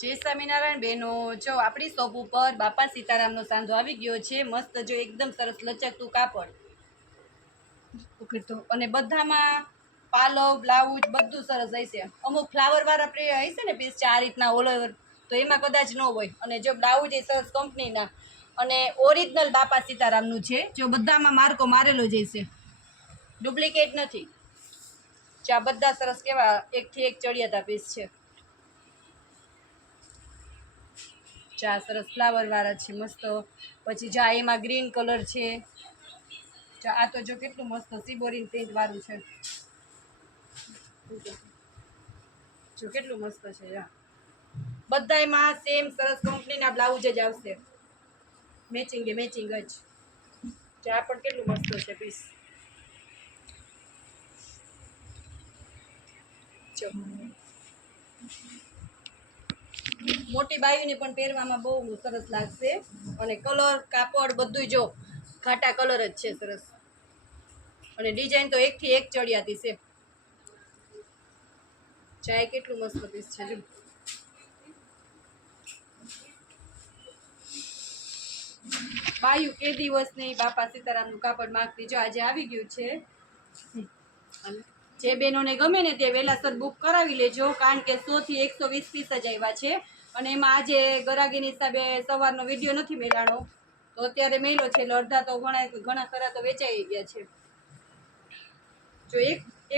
જય સ્વામિનારાયણ બહેનો, જો આપણી શોપ ઉપર બાપા સીતારામનો સાંધો આવી ગયો છે. મસ્ત જો એકદમ સરસ લચકતું કાપડ તો અને બધામાં પાલવ બ્લાઉઝ બધું સરસ હશે. અમુક ફ્લાવર વાળા હશે ને પીસ આ રીતના ઓલ ઓવર, તો એમાં કદાચ ન હોય. અને જો બ્લાઉઝ એ સરસ કંપનીના અને ઓરિજિનલ બાપા સીતારામનું છે. જો બધામાં માર્કો મારેલો જ હશે, ડુપ્લિકેટ નથી. આ બધા સરસ કેવા એકથી એક ચડિયાતા પીસ છે. ચા સરસ ફ્લાવર વાળા છે મસ્ત. પછી જા એમાં ગ્રીન કલર છે. આ તો જો કેટલું મસ્ત સિબોરીન પ્રિન્ટ વાળું છે. જો કેટલું મસ્ત છે. બધામાં સેમ સરસ કંપનીના બ્લાઉઝ જ આવશે, મેચિંગ જ. ચા પણ કેટલું મસ્ત છે પીસ. મોટી બાયુને પણ પહેરવામાં બહુ સરસ લાગશે. અને કલર કાપડ બધું જો ઘાટા કલર જ છે સરસ. અને ડિઝાઇન તો એકથી એક ચડિયાતી છે. ચાય કેટલું મસ્ત પીસ છે. જો બાયુ કે દિવસ નહીં બાપા સીતારામનું કાપડ માંગતી, જો આજે આવી ગયું છે. જે બહેનોને ગમે ને તે વહેલાસર બુક કરાવી લેજો, કારણ કે 100 થી 120 પીસ જ આવ્યા છે. અને એમાં આજે ગરાગીની હિસાબે સવારનો વિડીયો નથી મેળાણો, તો અત્યારે મેળો છે એટલે અડધા તો ઘણા ખરા તો વેચાઈ ગયા છે. જો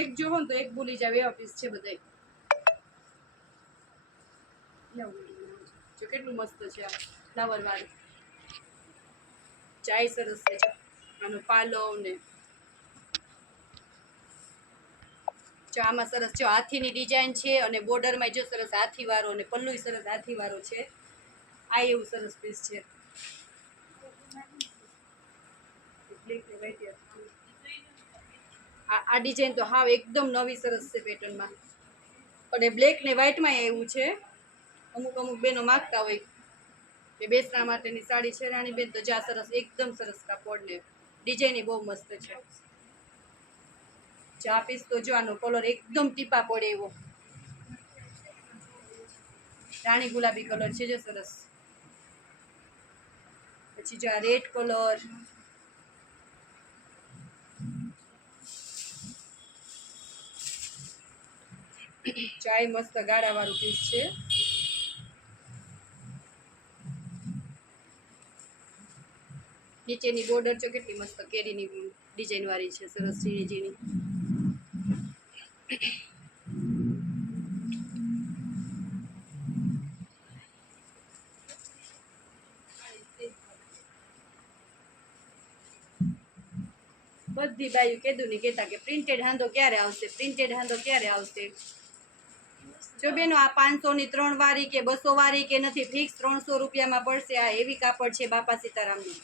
એક જોવો ને તો એક ભૂલી જાવ એવા પીસ છે બધા. જો કેટલું મસ્ત છે આ ફ્લાવર વાળું. ચાય સરસ છે. આનો પાલવ ને જો આમાં સરસ જો હાથીની ડિઝાઇન છે. અને બોર્ડરમાં જો સરસ હાથી વાળો અને પલ્લુ સરસ હાથી વાળો છે. આ એવું સરસ પીસ છે. આ ડિઝાઇન તો હાવ એકદમ નવી સરસ છે પેટર્નમાં. અને બ્લેક ને વ્હાઈટમાં એવું છે. અમુક બેનો માગતા હોય કે બેસવા માટેની સાડી છે રાણી બેન, તો જા સરસ એકદમ સરસ કાપડ ને ડિઝાઇન બહુ મસ્ત છે. ચા પીસ તો જો આનો કલર એકદમ ટીપા પડે એવો રાણી ગુલાબી કલર છે. જો સરસ. પછી જો આ રેડ કલર, ચાય મસ્ત ગાળા વાળું પીસ છે. નીચેની બોર્ડર જો કેટલી મસ્ત કેરીની ડિઝાઇન વાળી છે, સરસ ઝીણી ઝીણી. બધી બાયું કીધું ને કહેતા કે પ્રિન્ટેડ હાંધો ક્યારે આવશે, પ્રિન્ટેડ હાંધો ક્યારે આવશે. જો બેનો આ 500 ની 3 વાળી કે 200 વાળી કે નથી, ફિક્સ 300 રૂપિયામાં પડશે. આ એવી કાપડ છે બાપા સીતારામનું.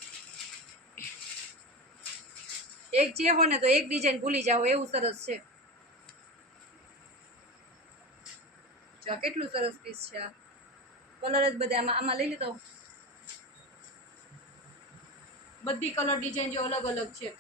એક જે હોય ને તો એક ડિઝાઇન ભૂલી જાઓ એવું સરસ છે. જો કેટલું સરસ પીસ છે. આ કલર જ બધા આમાં લઈ લીધો. બધી કલર ડિઝાઇન જો અલગ અલગ છે.